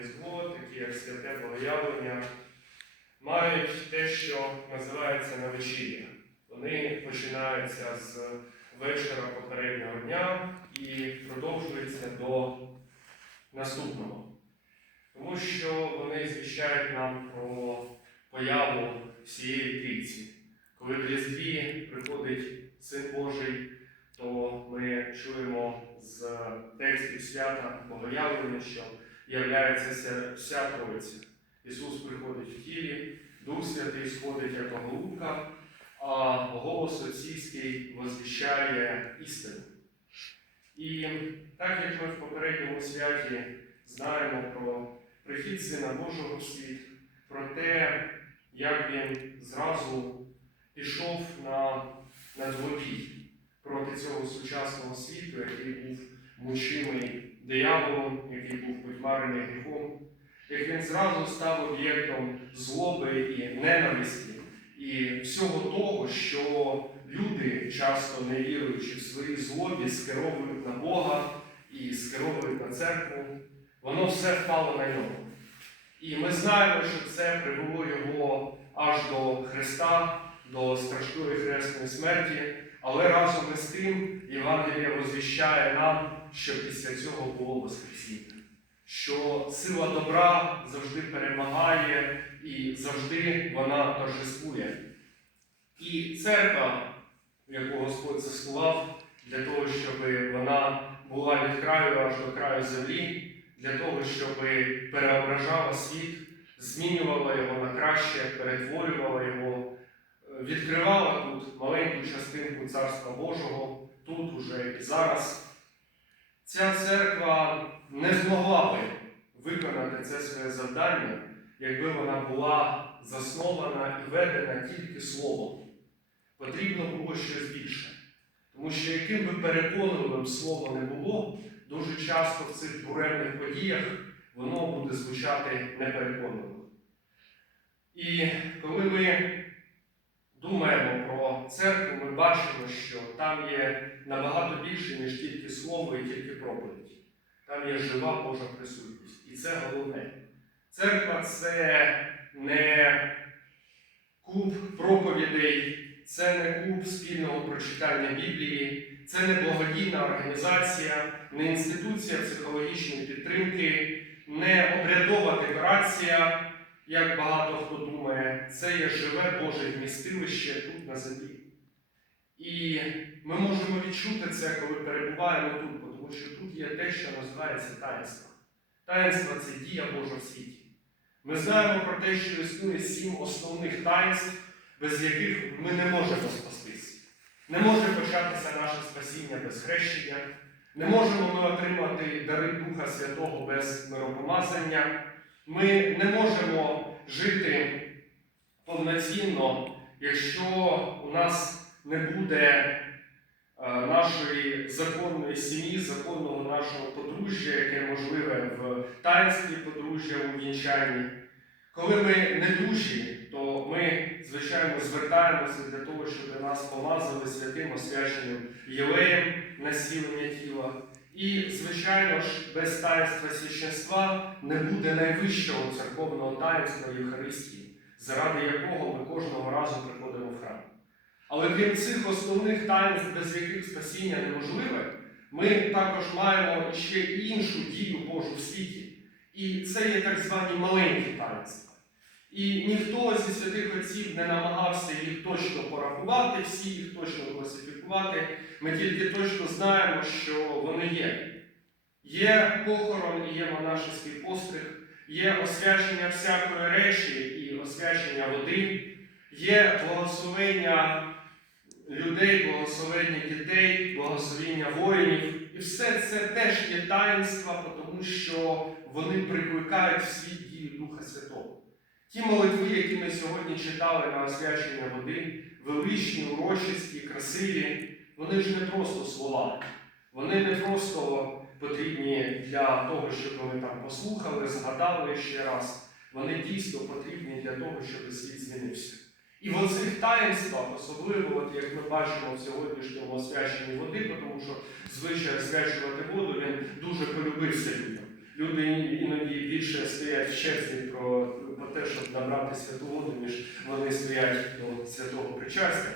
Різдво, такі як святе Богоявлення, мають те, що називається навечір'я. Вони починаються з вечора попереднього дня і продовжуються до наступного. Тому що вони звіщають нам про появу всієї трійці. Коли в Різдві приходить Син Божий, то ми чуємо з текстів свята Богоявлення, що являється ся- вся Троїця. Ісус приходить в тілі, Дух Святий сходить як голубка, а голос Отцівський возвіщає істину. І так як ми в попередньому святі знаємо про прихід Сина Божого в світ, про те, як він зразу пішов на, на двобій проти цього сучасного світу, який був мучимий дияволом, який був потьмарений гріхом, як він зразу став об'єктом злоби і ненависті, і всього того, що люди, часто не віруючи в своїй злобі, скеровують на Бога і скеровують на церкву, воно все впало на нього. І ми знаємо, що це привело його аж до Христа, до страшної хресної смерті, але разом із тим Євангеліє возвіщає нам, що після цього було Воскресіння, що сила добра завжди перемагає і завжди вона торжествує. І церква, яку Господь заснував, для того, щоб вона була від краю аж до краю землі, для того, щоб переображала світ, змінювала його на краще, перетворювала його, відкривала тут маленьку частинку Царства Божого, тут уже і зараз. Ця церква не змогла би виконати це своє завдання, якби вона була заснована і ведена тільки словом. Потрібно було щось більше. Тому що яким би переконливим слово не було, дуже часто в цих буремних подіях воно буде звучати непереконливо. І коли ми думаємо про церкву, ми бачимо, що там є набагато більше, ніж тільки слово і тільки проповідь. Там є жива Божа присутність. І це головне. Церква це не куб проповідей, це не клуб спільного прочитання Біблії, це не благодійна організація, не інституція психологічної підтримки, не обрядова декорація, як багато хто думає, це є живе Боже вмістилище тут на землі. І ми можемо відчути це, коли перебуваємо тут, тому що тут є те, що називається таїнство. Таїнство це дія Божа в світі. Ми знаємо про те, що існує сім основних таїнств, без яких ми не можемо спастись. Не може початися наше спасіння без хрещення, не можемо ми отримати дари Духа Святого без миропомазання. Ми не можемо жити повноцінно, якщо у нас не буде е, нашої законної сім'ї, законного нашого подружжя, яке можливе в таїнстві подружжя у вінчанні. Коли ми не дужі, то ми, звичайно, звертаємося для того, щоб нас помазали святим освяченим єлеєм насілення тіла. І, звичайно ж, без таїнства священства не буде найвищого церковного таїнства Євхаристії, заради якого ми кожного разу приходимо в храм. Але крім цих основних таїнств, без яких спасіння неможливе, ми також маємо ще іншу дію Божу в світі. І це є так звані маленькі таїнства. І ніхто зі святих отців не намагався їх точно порахувати, всі їх точно класифікувати. Ми тільки точно знаємо, що вони є. Є похорон і є монашеський постриг, є освячення всякої речі і освячення води, є благословення людей, благословення дітей, благословення воїнів. І все це теж є таїнства, тому що вони прикликають в світ. Ті молитви, які ми сьогодні читали на освячення води, величні, урочисті, красиві, вони ж не просто слова. Вони не просто потрібні для того, щоб ми там послухали, згадали ще раз. Вони дійсно потрібні для того, щоб світ змінився. І в оцих таїнствах, особливо, от як ми бачимо в сьогоднішньому освяченні води, тому що звичай освячувати воду він дуже полюбився людям. Люди іноді більше стоять в черзі про, про те, щоб набрати святу воду, ніж вони стоять до святого причастя.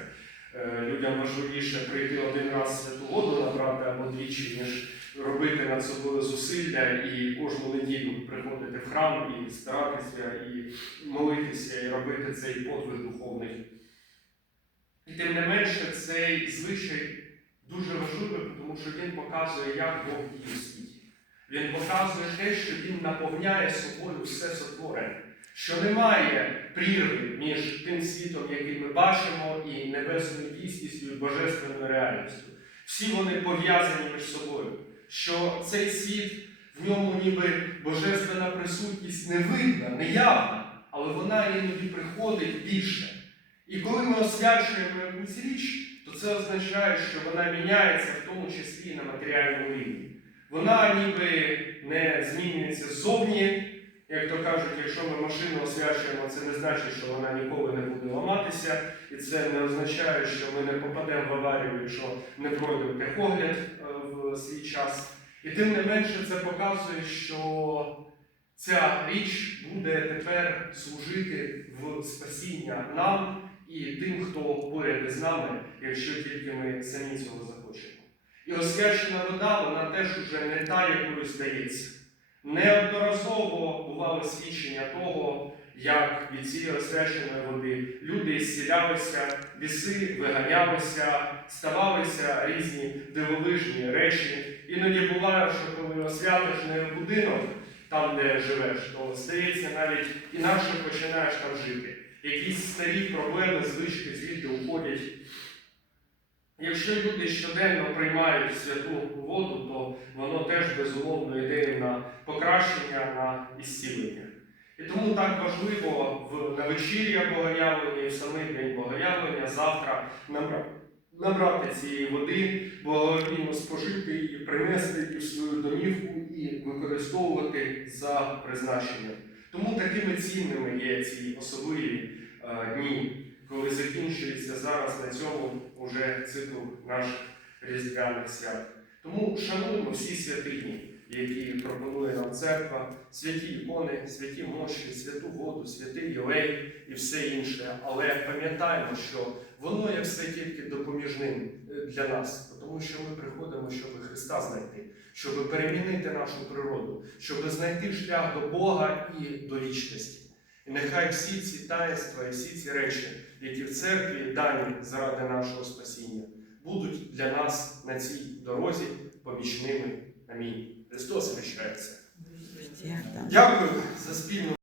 Е, Людям важливіше прийти один раз святу воду набрати або двічі, ніж робити над собою зусилля і кожну неділю приходити в храм і старатися, і молитися, і робити цей подвиг духовний. І тим не менше, цей звичай дуже важливий, тому що він показує, як Бог світі. Він показує те, що він наповняє собою все сотворене, що немає прірви між тим світом, який ми бачимо, і небесною дійсністю, і божественною реальністю. Всі вони пов'язані між собою. Що цей світ, в ньому ніби божественна присутність не видна, не явна, але вона іноді приходить більше. І коли ми освячуємо якусь річ, то це означає, що вона міняється в тому числі і на матеріальному рівні. Вона ніби не змінюється ззовні. Як то кажуть, якщо ми машину освячуємо, це не значить, що вона ніколи не буде ламатися, і це не означає, що ми не попадемо в аварію, якщо не пройдемо техогляд е, в свій час. І тим не менше це показує, що ця річ буде тепер служити в спасіння нам і тим, хто поряд із нами, якщо тільки ми самі цього захочемо. І освячена вода, вона теж уже не та, якою здається. Неодноразово бувало свідчення того, як від цієї освяченої води люди зцілялися, біси виганялися, ставалися різні дивовижні речі. Іноді буває, що коли освятиш не будинок там, де живеш, то здається, навіть інакше починаєш там жити. Якісь старі проблеми, звички звідти уходять. Якщо люди щоденно приймають святу воду, то воно теж безумовно йде на покращення, на ісцілення. І тому так важливо в на вечір'я Богоявлення і в самий день Богоявлення завтра набра- набрати цієї води, благовійно спожити її, принести в свою домівку і використовувати за призначенням. Тому такими цінними є ці особливі е, дні коли закінчується зараз на цьому уже цикл наших різдвяних свят. Тому шануємо всі святині, які пропонує нам церква, святі ікони, святі мощі, святу воду, святий Єлей і все інше. Але пам'ятаємо, що воно є все тільки допоміжним е, для нас, тому що ми приходимо, щоб Христа знайти, щоб перемінити нашу природу, щоб знайти шлях до Бога і до вічності. І нехай всі ці таїнства і всі ці речі, які в церкві дані заради нашого спасіння, будуть для нас на цій дорозі помічними. Амінь. Христос вищається. Дякую за спільну.